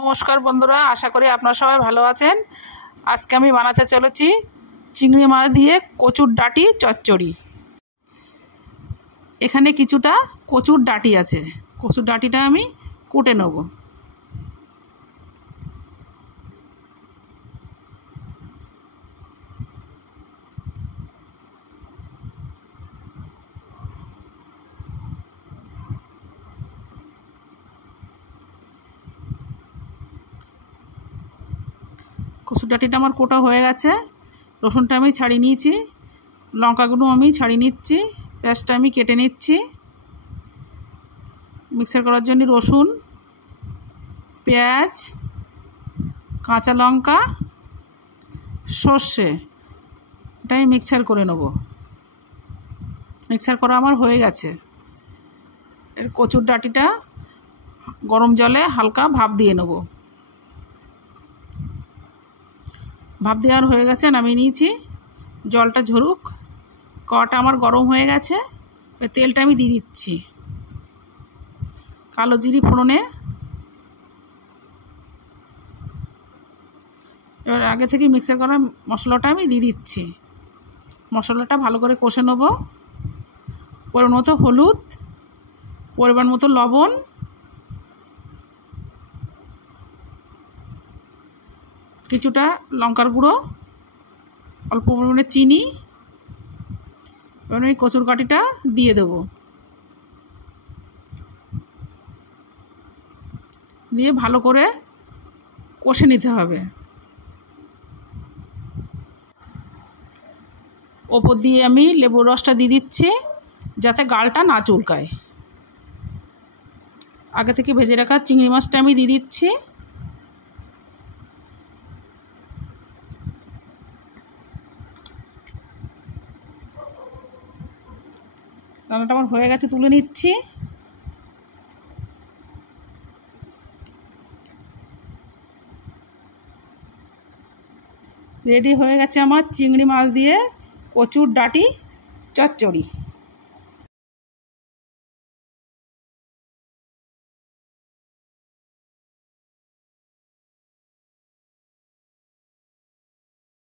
নমস্কার বন্ধুরা, আশা করি আপনারা সবাই ভালো আছেন। আজকে আমি বানাতে চলেছি চিংড়ি মাছ দিয়ে কচুর ডাঁটি চচ্চড়ি। এখানে কিছুটা কচুর ডাঁটি আছে, কচুর ডাঁটিটা আমি কুটে নেব। কচুর ডাঁটিটা আমার কোটা হয়ে গেছে। রসুনটা আমি ছাড়িয়ে নিয়েছি, লঙ্কাগুলো আমি ছাড়িয়ে নিচ্ছি, পেঁয়াজটা আমি কেটে নিচ্ছি। মিক্সার করার জন্য রসুন, পেঁয়াজ, কাঁচা লঙ্কা, সর্ষে এটা আমি মিক্সার করে নেব। মিক্সার করা আমার হয়ে গেছে। এর কচুর ডাঁটিটা গরম জলে হালকা ভাপ দিয়ে নেব। ভাপ দেওয়ার হয়ে গেছে, নামিয়ে নিয়েছি। জলটা ঝরুক। কড়াটা আমার গরম হয়ে গেছে, তেলটা আমি দিয়ে দিচ্ছি। কালো জিরে ফোড়নে এবার আগে থেকে মিক্সার করা মশলাটা আমি দিয়ে দিচ্ছি। মশলাটা ভালো করে কষে নেব। পরিমাণ মতো হলুদ, পরিমাণ মতো লবণ, কিছুটা লঙ্কার গুঁড়ো, অল্প পরিমাণে চিনি। এবার আমি কচুর কাঠিটা দিয়ে দেব। দিয়ে ভালো করে কষে নিতে হবে। ওপর দিয়ে আমি লেবুর রসটা দিয়ে দিচ্ছি, যাতে গালটা না চুলকায়। আগে থেকে ভেজে রাখা চিংড়ি মাছটা আমি দিয়ে দিচ্ছি। রান্নাটা আমার হয়ে গেছে, তুলে নিচ্ছি। রেডি হয়ে গেছে আমার চিংড়ি মাছ দিয়ে কচুর ডাঁটি চচ্চড়ি।